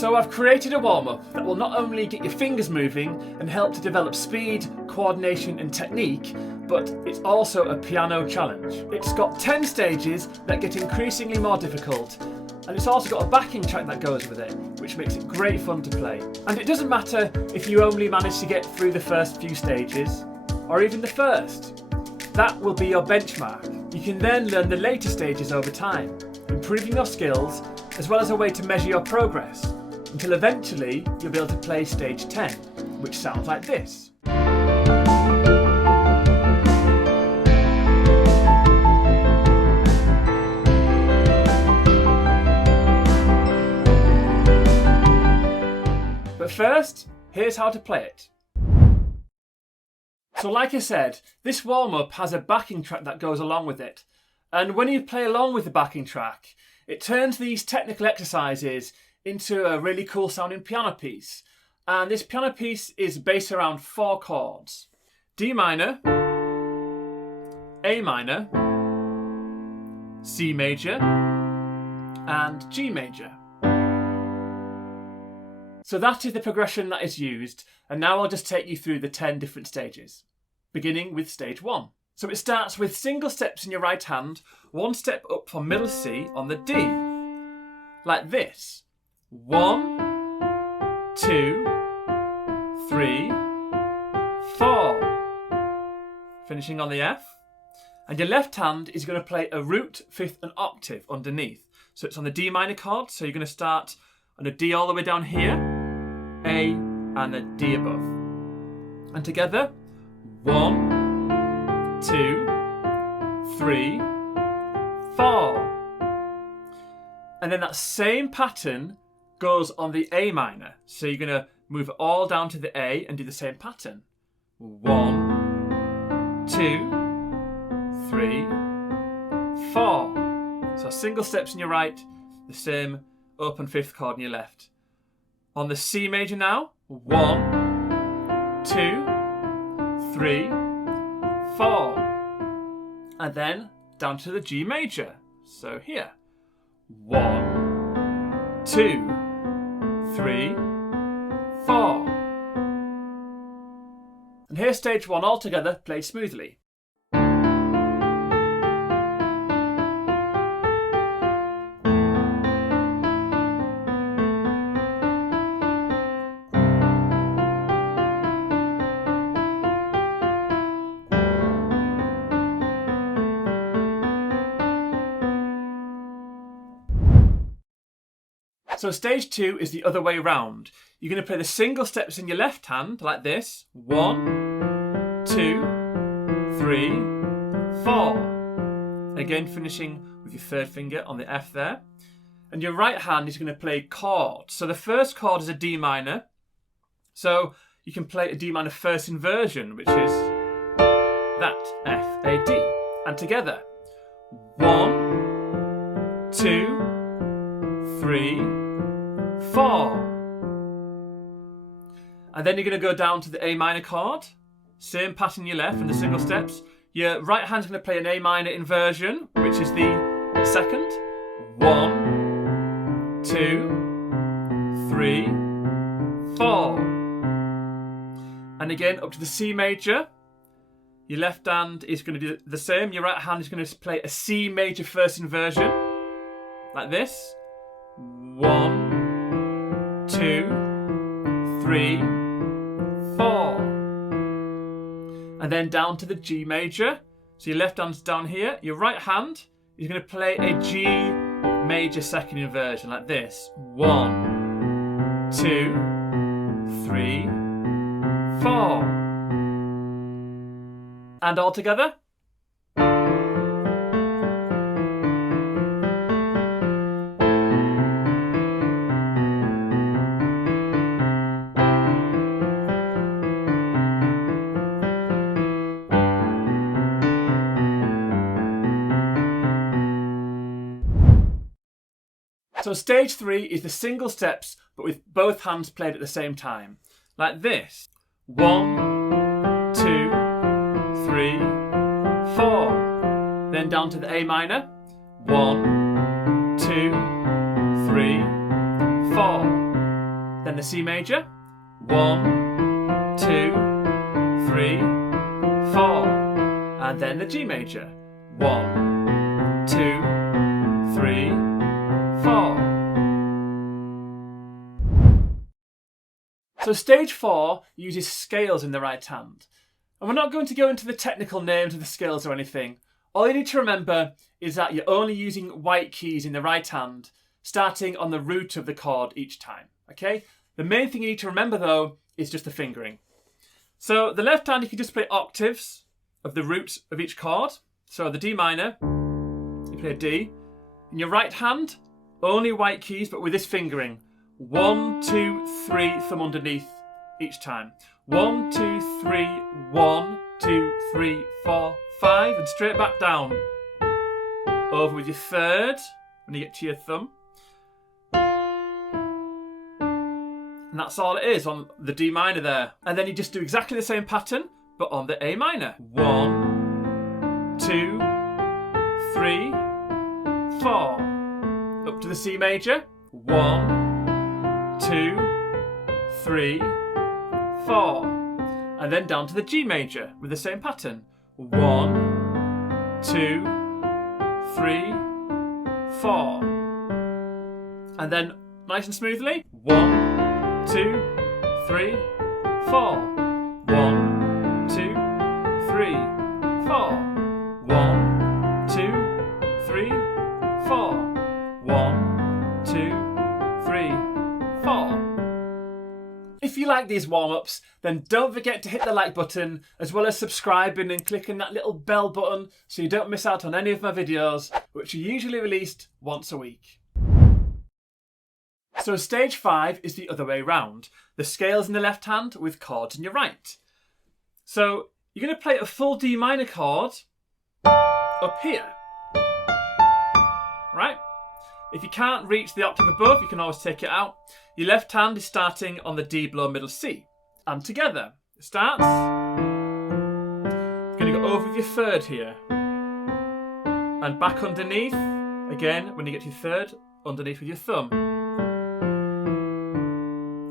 So I've created a warm-up that will not only get your fingers moving and help to develop speed, coordination and technique, but it's also a piano challenge. It's got 10 stages that get increasingly more difficult, and it's also got a backing track that goes with it, which makes it great fun to play. And it doesn't matter if you only manage to get through the first few stages, or even the first. That will be your benchmark. You can then learn the later stages over time, improving your skills, as well as a way to measure your progress, until eventually you'll be able to play stage 10, which sounds like this. But first, here's how to play it. So like I said, this warm-up has a backing track that goes along with it. And when you play along with the backing track, it turns these technical exercises into a really cool sounding piano piece. And this piano piece is based around 4 chords: D minor, A minor, C major, and G major. So that is the progression that is used, and now I'll just take you through the 10 different stages, beginning with stage 1. So it starts with single steps in your right hand, 1 step up from middle C on the D, like this. 1, 2, 3, 4. Finishing on the F. And your left hand is going to play a root, fifth and octave underneath. So it's on the D minor chord, so you're going to start on a D all the way down here, A and a D above. And together, 1, 2, 3, 4. And then that same pattern goes on the A minor. So you're going to move it all down to the A and do the same pattern. 1, 2, 3, 4. So single steps in your right, the same open fifth chord in your left. On the C major now, 1, 2, 3, 4. And then down to the G major. So here, 1, 2, 3, 4. And here's stage 1 all together, played smoothly. So stage 2 is the other way round. You're going to play the single steps in your left hand like this. 1, 2, 3, 4. Again, finishing with your third finger on the F there. And your right hand is going to play chords. So the first chord is a D minor. So you can play a D minor first inversion, which is that, F, A, D. And together, 1, 2, 3, 4. And then you're going to go down to the A minor chord. Same pattern your left and the single steps. Your right hand's going to play an A minor inversion, which is the second. 1, 2, 3, 4. And again up to the C major. Your left hand is going to do the same. Your right hand is going to play a C major first inversion, like this. 1, 2, 3, 4. And then down to the G major. So your left hand's down here. Your right hand is going to play a G major second inversion, like this. 1, 2, 3, 4. And all together. So stage 3 is the single steps, but with both hands played at the same time. Like this. 1, 2, 3, 4. Then down to the A minor. 1, 2, 3, 4. then the C major. 1, 2, 3, 4. And then the G major. 1, 2, 3, 4. So stage 4 uses scales in the right hand. And we're not going to go into the technical names of the scales or anything. All you need to remember is that you're only using white keys in the right hand, starting on the root of the chord each time, okay? The main thing you need to remember though is just the fingering. So the left hand, you can just play octaves of the root of each chord. So the D minor, you play a D. In your right hand, only white keys, but with this fingering. 1, 2, 3, thumb underneath each time. 1, 2, 3, 1, 2, 3, 4, 5, and straight back down. Over with your third when you get to your thumb. And that's all it is on the D minor there. And then you just do exactly the same pattern, but on the A minor. 1, 2, 3, 4. Up to the C major. 1, 2, 3, 4. And then down to the G major with the same pattern. 1, 2, 3, 4. And then nice and smoothly. 1, 2, 3, 4. 1, 2, 3, 4. 1, 2, 3, 4. 1, 2, 3, 4. If you like these warm-ups, then don't forget to hit the like button, as well as subscribing and clicking that little bell button so you don't miss out on any of my videos, which are usually released once a week. So stage 5 is the other way round. The scales in the left hand with chords in your right. So you're going to play a full D minor chord up here. Right? If you can't reach the octave above, you can always take it out. Your left hand is starting on the D below middle C. And together. It starts. You're going to go over with your third here. And back underneath. Again, when you get to your third, underneath with your thumb.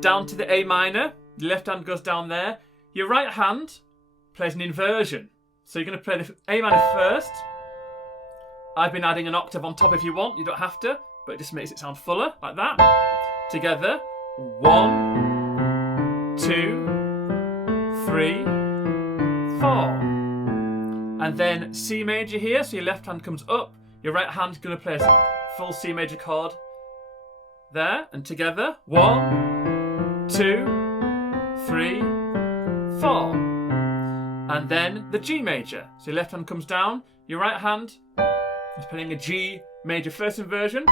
Down to the A minor. Your left hand goes down there. Your right hand plays an inversion. So you're going to play the A minor first. I've been adding an octave on top if you want. You don't have to, but it just makes it sound fuller, like that. Together. 1, 2, 3, 4. And then C major here, so your left hand comes up. Your right hand's going to play a full C major chord there. And together. 1, 2, 3, 4. And then the G major. So your left hand comes down. Your right hand is playing a G major first inversion,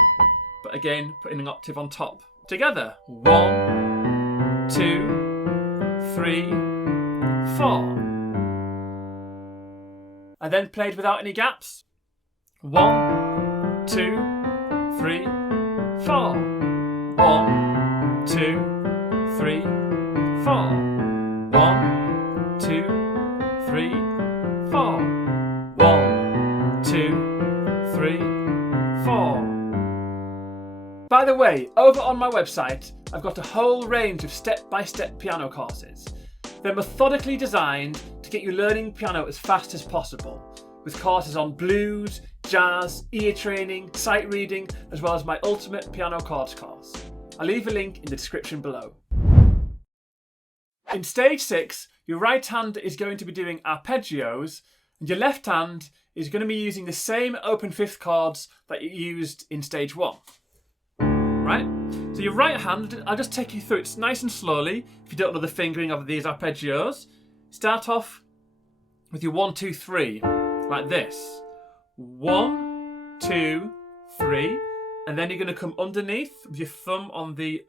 but again putting an octave on top. Together. 1, 2, 3, 4. And then played without any gaps. 1, 2, 3, 4. 1, 2, 3, 4. 1, 2, 3, 4. 1, 2, 3, 4. By the way, over on my website, I've got a whole range of step-by-step piano courses. They're methodically designed to get you learning piano as fast as possible, with courses on blues, jazz, ear training, sight reading, as well as my ultimate piano chords course. I'll leave a link in the description below. In stage 6, your right hand is going to be doing arpeggios, and your left hand is going to be using the same open fifth chords that you used in stage 1. Right? So your right hand, I'll just take you through it nice and slowly, if you don't know the fingering of these arpeggios. Start off with your 1, 2, 3, like this. 1, 2, 3, and then you're going to come underneath with your thumb on the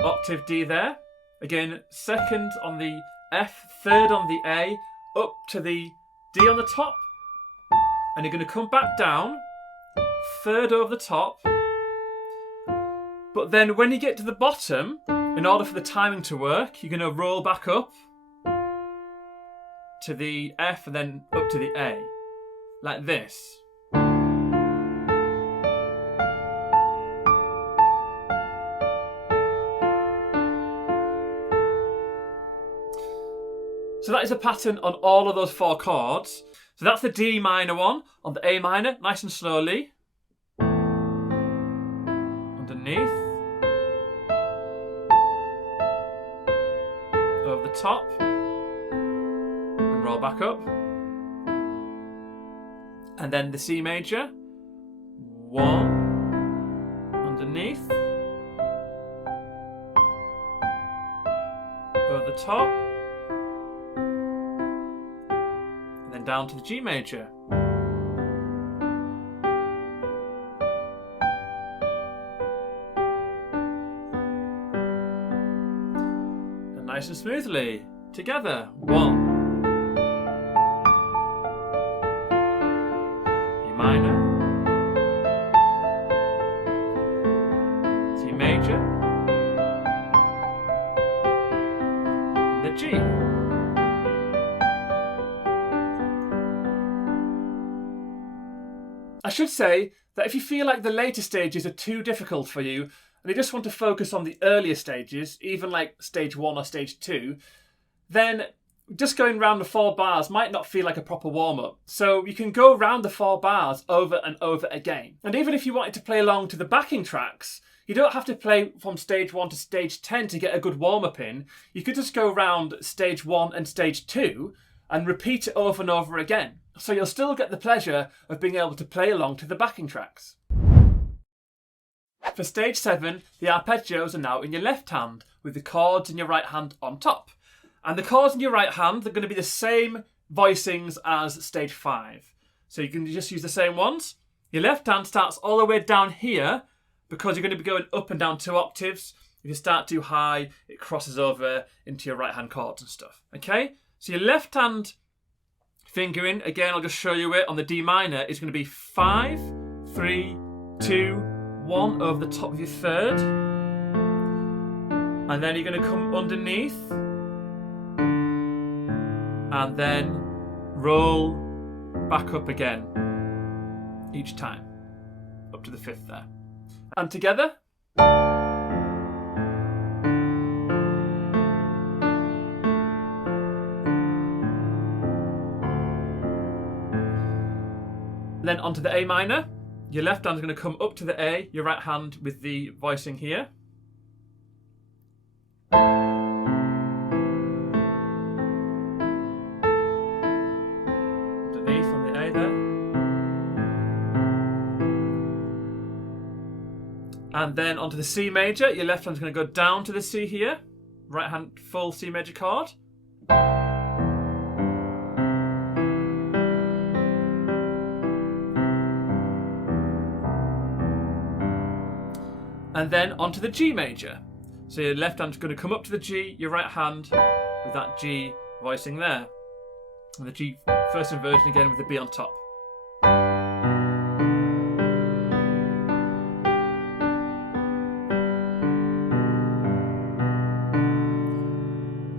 octave D there. Again, second on the F, third on the A, up to the D on the top, and you're going to come back down, third over the top. But then when you get to the bottom, in order for the timing to work, you're going to roll back up to the F and then up to the A, like this. So that is a pattern on all of those 4 chords. So that's the D minor one. On the A minor, nice and slowly. Underneath. Over the top. And roll back up. And then the C major. 1. Underneath. Over the top. And then down to the G major. And nice and smoothly. Together. 1. E minor. C major. The G. I should say that if you feel like the later stages are too difficult for you and you just want to focus on the earlier stages, even like stage 1 or stage 2, then just going round the 4 bars might not feel like a proper warm-up. So you can go round the 4 bars over and over again. And even if you wanted to play along to the backing tracks, you don't have to play from stage 1 to stage 10 to get a good warm-up in. You could just go round stage 1 and stage 2 and repeat it over and over again. So you'll still get the pleasure of being able to play along to the backing tracks. For stage 7, the arpeggios are now in your left hand, with the chords in your right hand on top. And the chords in your right hand are going to be the same voicings as stage 5. So you can just use the same ones. Your left hand starts all the way down here, because you're going to be going up and down 2 octaves. If you start too high, it crosses over into your right hand chords and stuff. Okay? So your left hand fingering, again, I'll just show you it on the D minor, is going to be 5, 3, 2, 1 over the top of your 3rd. And then you're going to come underneath. And then roll back up again each time. Up to the 5th there. And together. Then onto the A minor. Your left hand is going to come up to the A, your right hand with the voicing here. Underneath on the A there. And then onto the C major. Your left hand is going to go down to the C here. Right hand full C major chord. And then onto the G major. So your left hand's going to come up to the G, your right hand with that G voicing there. And the G first inversion again with the B on top.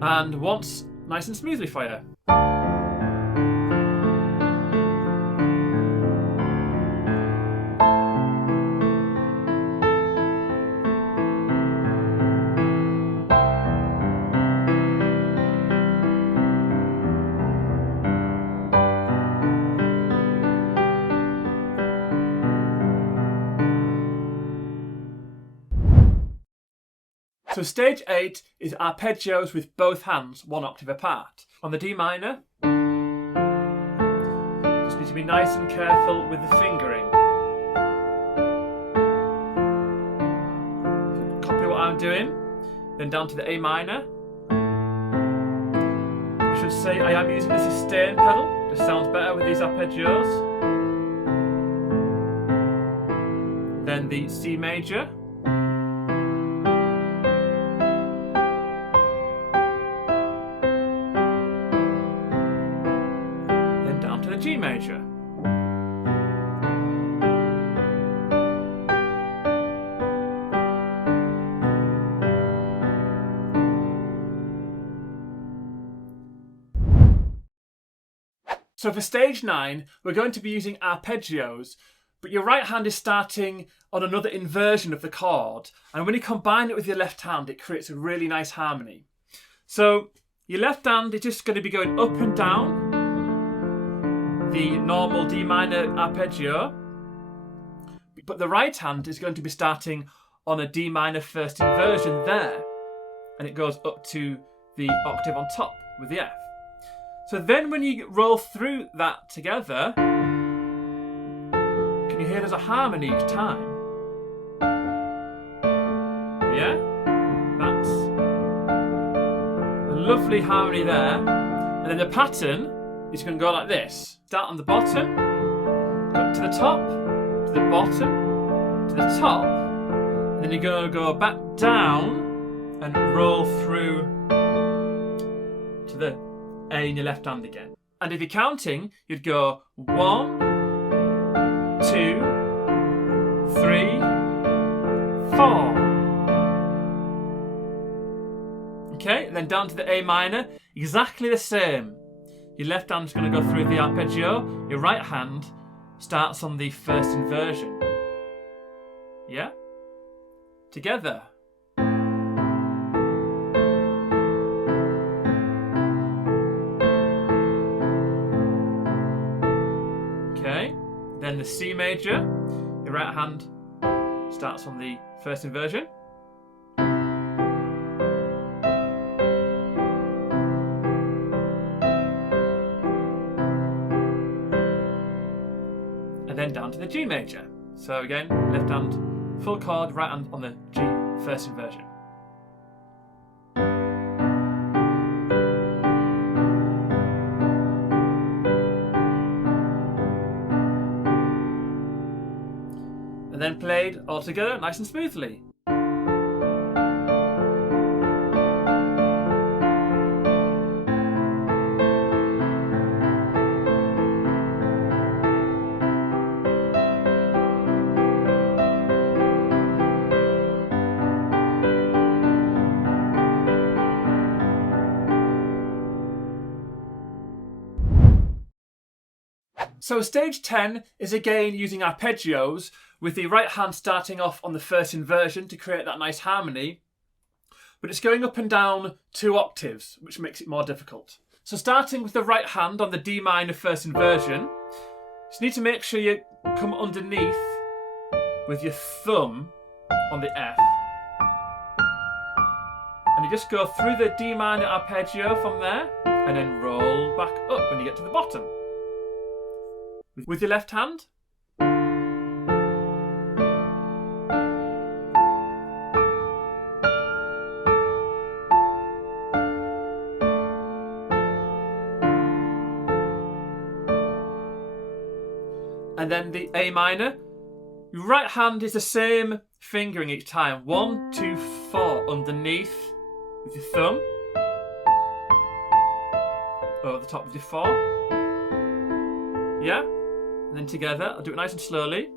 And once, nice and smoothly for you. So stage 8 is arpeggios with both hands 1 octave apart. On the D minor, just need to be nice and careful with the fingering. So copy what I'm doing, then down to the A minor. I should say I am using the sustain pedal, it sounds better with these arpeggios. Then the C major. G major. So for stage 9, we're going to be using arpeggios, but your right hand is starting on another inversion of the chord, and when you combine it with your left hand, it creates a really nice harmony. So Your left hand is just going to be going up and down the normal D minor arpeggio, but the right hand is going to be starting on a D minor first inversion there, and it goes up to the octave on top with the F. So then when you roll through that together, can you hear there's a harmony each time? Yeah? That's a lovely harmony there. And then the pattern is going to go like this. Start on the bottom, go to the top, to the bottom, to the top, and then you're going to go back down and roll through to the A in your left hand again. And if you're counting, you'd go 1, 2, 3, 4. Okay, then down to the A minor, exactly the same. Your left hand's going to go through the arpeggio, your right hand starts on the first inversion. Yeah? Together. Okay, then the C major, your right hand starts on the first inversion. And then down to the G major. So again, left hand full chord, right hand on the G first inversion. And then played all together nice and smoothly. So stage 10 is again using arpeggios, with the right hand starting off on the first inversion to create that nice harmony, but it's going up and down 2 octaves, which makes it more difficult. So starting with the right hand on the D minor first inversion, you just need to make sure you come underneath with your thumb on the F. And you just go through the D minor arpeggio from there, and then roll back up when you get to the bottom. With your left hand. And then the A minor. Your right hand is the same fingering each time. 1, 2, 4 underneath with your thumb. Over the top with your 4. Yeah? And then together, I'll do it nice and slowly.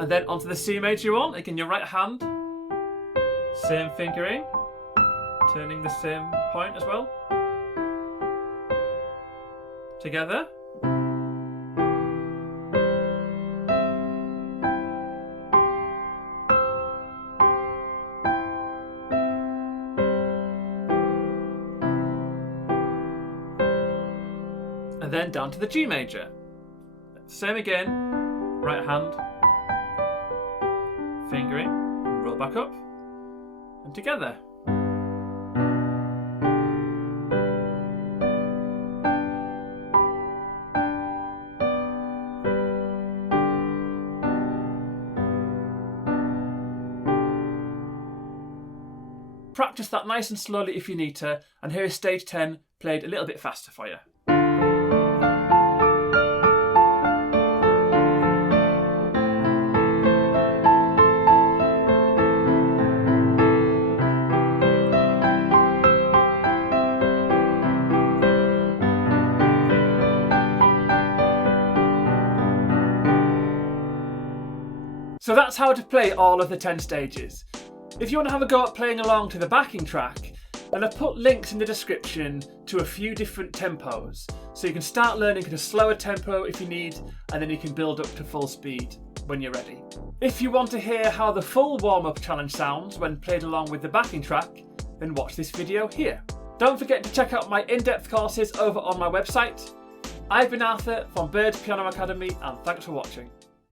And then onto the C major one, again your right hand, same fingering, turning the same point as well. Together. And then down to the G major. Same again, right hand, fingering, roll back up, and together. Practice that nice and slowly if you need to, and here is stage 10 played a little bit faster for you. So that's how to play all of the 10 stages. If you want to have a go at playing along to the backing track, And I've put links in the description to a few different tempos, so you can start learning at a slower tempo if you need, and then you can build up to full speed when you're ready. If you want to hear how the full warm-up challenge sounds when played along with the backing track, then watch this video here. Don't forget to check out my in-depth courses over on my website. I've been Arthur from Bird Piano Academy, and thanks for watching.